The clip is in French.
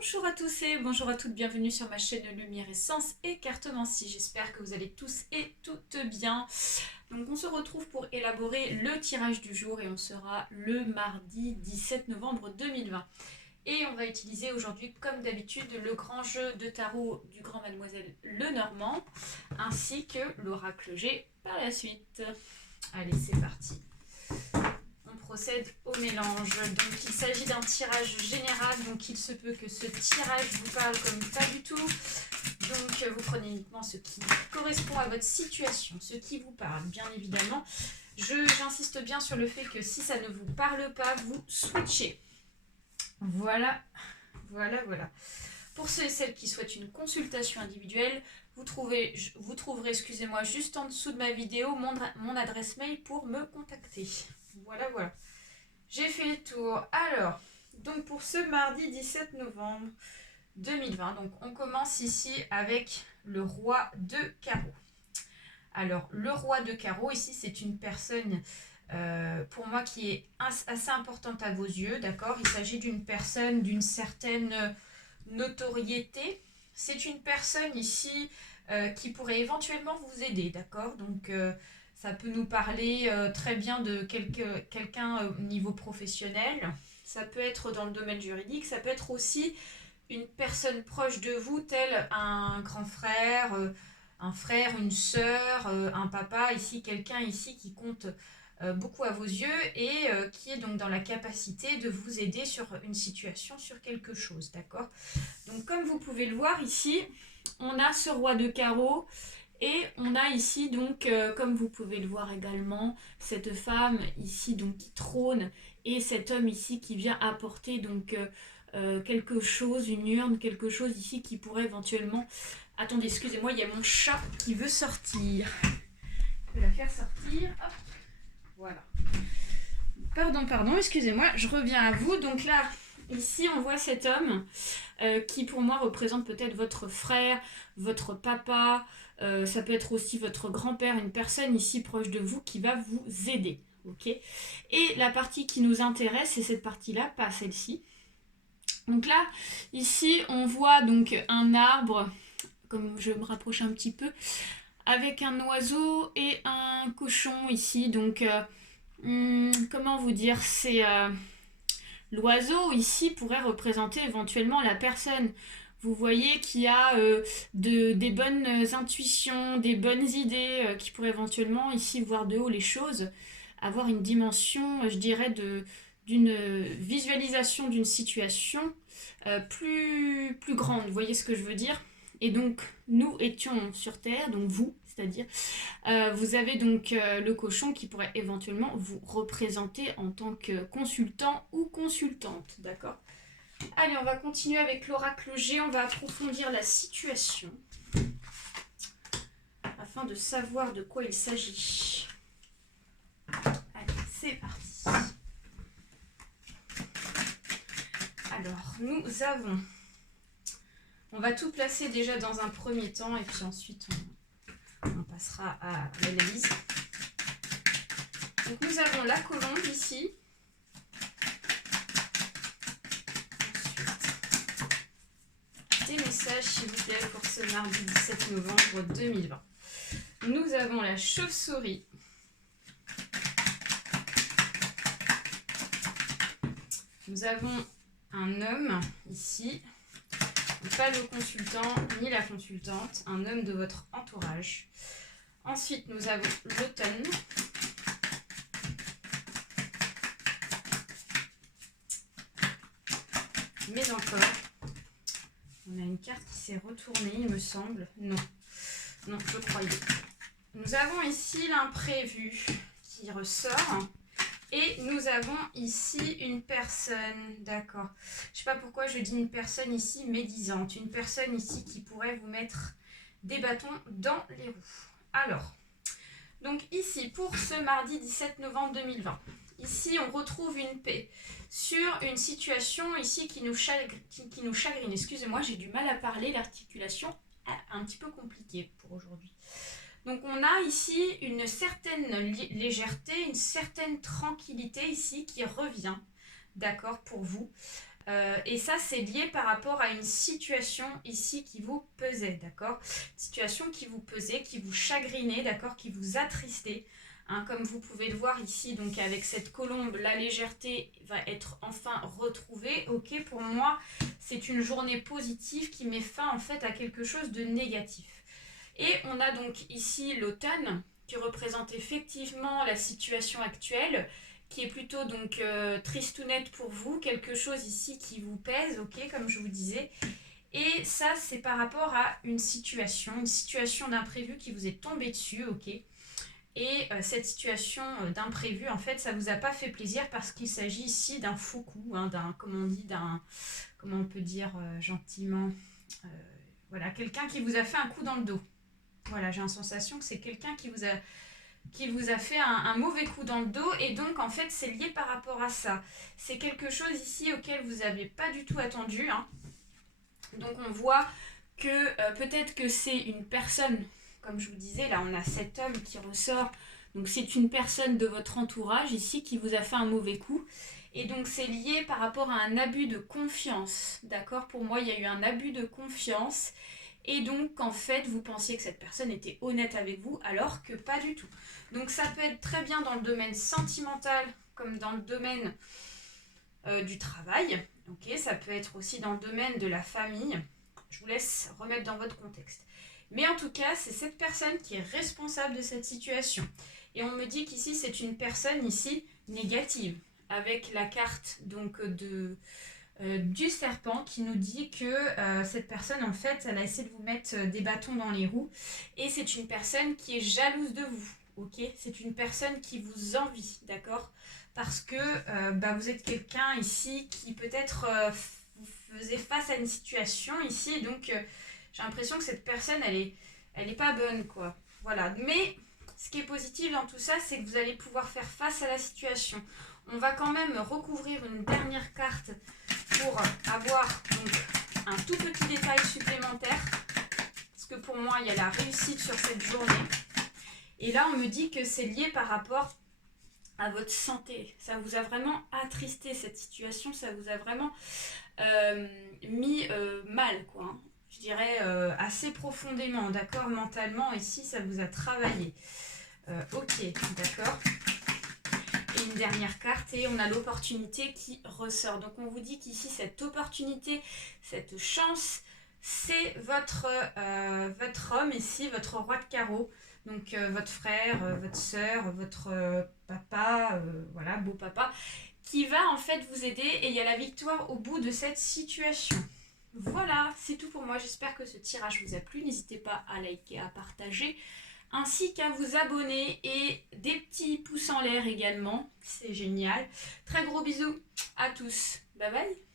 Bonjour à tous et bonjour à toutes, bienvenue sur ma chaîne Lumière Essence et Cartomancie. J'espère que vous allez tous et toutes bien. Donc on se retrouve pour élaborer le tirage du jour et on sera le mardi 17 novembre 2020. Et on va utiliser aujourd'hui, comme d'habitude, le grand jeu de tarot du grand Mademoiselle Lenormand ainsi que l'oracle G par la suite. Allez, c'est parti. On procède au mélange. Donc il s'agit d'un tirage général, donc il se peut que ce tirage vous parle comme pas du tout. Donc vous prenez uniquement ce qui correspond à votre situation, ce qui vous parle, bien évidemment. J'insiste bien sur le fait que si ça ne vous parle pas, vous switchez. Voilà. Pour ceux et celles qui souhaitent une consultation individuelle, vous trouverez, excusez-moi, juste en dessous de ma vidéo, mon adresse mail pour me contacter. Voilà. J'ai fait le tour. Alors, donc pour ce mardi 17 novembre 2020, donc on commence ici avec le roi de carreau. Alors, le roi de carreau, ici, c'est une personne, pour moi, qui est assez importante à vos yeux, d'accord? Il s'agit d'une personne d'une certaine notoriété. C'est une personne ici qui pourrait éventuellement vous aider, d'accord? Donc, ça peut nous parler très bien de quelqu'un au niveau professionnel. Ça peut être dans le domaine juridique. Ça peut être aussi une personne proche de vous, tel un grand frère, un frère, une sœur, un papa. Ici, quelqu'un ici qui compte beaucoup à vos yeux et qui est donc dans la capacité de vous aider sur une situation, sur quelque chose, d'accord? Donc, comme vous pouvez le voir ici, on a ce roi de carreau. Et on a ici donc, comme vous pouvez le voir également, cette femme ici donc qui trône et cet homme ici qui vient apporter donc quelque chose, une urne, quelque chose ici qui pourrait éventuellement... Attendez, excusez-moi, il y a mon chat qui veut sortir. Je vais la faire sortir. Hop. Voilà. Pardon, excusez-moi, je reviens à vous. Donc là, ici on voit cet homme qui pour moi représente peut-être votre frère, votre papa, ça peut être aussi votre grand-père, une personne ici proche de vous qui va vous aider. Ok. Et la partie qui nous intéresse, c'est cette partie-là, pas celle-ci. Donc là, ici, on voit donc un arbre, comme je me rapproche un petit peu, avec un oiseau et un cochon ici. Donc, comment vous dire, c'est... l'oiseau ici pourrait représenter éventuellement la personne, vous voyez, qui a des bonnes intuitions, des bonnes idées, qui pourrait éventuellement ici voir de haut les choses, avoir une dimension, je dirais, d'une visualisation d'une situation plus grande, vous voyez ce que je veux dire? Et donc, nous étions sur Terre, donc vous, c'est-à-dire, vous avez donc le cochon qui pourrait éventuellement vous représenter en tant que consultant ou consultante, d'accord? Allez, on va continuer avec l'oracle G, on va approfondir la situation afin de savoir de quoi il s'agit. Allez, c'est parti. Alors, nous avons... On va tout placer déjà dans un premier temps et puis ensuite on passera à l'analyse. Donc nous avons la colombe ici. Ensuite, des messages s'il vous plaît pour ce mardi 17 novembre 2020. Nous avons la chauve-souris. Nous avons un homme ici. Pas le consultant ni la consultante, un homme de votre entourage. Ensuite, nous avons l'automne. Mais encore, on a une carte qui s'est retournée, il me semble. Non, je croyais. Nous avons ici l'imprévu qui ressort. Et nous avons ici une personne, d'accord. Je ne sais pas pourquoi je dis une personne ici médisante. Une personne ici qui pourrait vous mettre des bâtons dans les roues. Alors, donc ici, pour ce mardi 17 novembre 2020, ici on retrouve une paix sur une situation ici qui nous chagrine. Excusez-moi, j'ai du mal à parler, l'articulation est un petit peu compliquée pour aujourd'hui. Donc on a ici une certaine légèreté, une certaine tranquillité ici qui revient, d'accord, pour vous. Et ça, c'est lié par rapport à une situation ici qui vous pesait, d'accord? Situation qui vous pesait, qui vous chagrinait, d'accord? Qui vous attristait. Hein, comme vous pouvez le voir ici, donc avec cette colombe, la légèreté va être enfin retrouvée. Ok, pour moi, c'est une journée positive qui met fin en fait à quelque chose de négatif. Et on a donc ici l'automne qui représente effectivement la situation actuelle, qui est plutôt donc tristounette pour vous, quelque chose ici qui vous pèse, ok, comme je vous disais. Et ça, c'est par rapport à une situation d'imprévu qui vous est tombée dessus, ok. Et cette situation d'imprévu, en fait, ça vous a pas fait plaisir parce qu'il s'agit ici d'un faux coup, hein, comment on peut dire gentiment, voilà, quelqu'un qui vous a fait un coup dans le dos. Voilà, j'ai la sensation que c'est quelqu'un qui vous a fait un mauvais coup dans le dos et donc en fait c'est lié par rapport à ça. C'est quelque chose ici auquel vous n'avez pas du tout attendu. Hein. Donc on voit que peut-être que c'est une personne, comme je vous disais, là on a cet homme qui ressort. Donc c'est une personne de votre entourage ici qui vous a fait un mauvais coup. Et donc c'est lié par rapport à un abus de confiance. D'accord? Pour moi il y a eu un abus de confiance. Et donc, en fait, vous pensiez que cette personne était honnête avec vous, alors que pas du tout. Donc, ça peut être très bien dans le domaine sentimental, comme dans le domaine du travail. Ok, ça peut être aussi dans le domaine de la famille. Je vous laisse remettre dans votre contexte. Mais en tout cas, c'est cette personne qui est responsable de cette situation. Et on me dit qu'ici, c'est une personne ici négative, avec la carte donc du serpent qui nous dit que cette personne en fait elle a essayé de vous mettre des bâtons dans les roues et c'est une personne qui est jalouse de vous, ok, c'est une personne qui vous envie, d'accord, parce que vous êtes quelqu'un ici qui peut-être vous faisait face à une situation ici et donc j'ai l'impression que cette personne elle est pas bonne quoi, voilà, mais ce qui est positif dans tout ça c'est que vous allez pouvoir faire face à la situation. On va quand même recouvrir une dernière carte pour avoir donc un tout petit détail supplémentaire. Parce que pour moi, il y a la réussite sur cette journée. Et là, on me dit que c'est lié par rapport à votre santé. Ça vous a vraiment attristé cette situation. Ça vous a vraiment mis mal, quoi. Hein. Je dirais assez profondément, d'accord? Mentalement, ici, ça vous a travaillé. Ok, d'accord. Et une dernière carte et on a l'opportunité qui ressort. Donc on vous dit qu'ici cette opportunité, cette chance, c'est votre homme ici, votre roi de carreau. Donc votre frère, votre soeur, votre papa, voilà, beau papa, qui va en fait vous aider et il y a la victoire au bout de cette situation. Voilà, c'est tout pour moi. J'espère que ce tirage vous a plu. N'hésitez pas à liker, à partager ainsi qu'à vous abonner et des petits pouces en l'air également, c'est génial. Très gros bisous à tous, bye bye.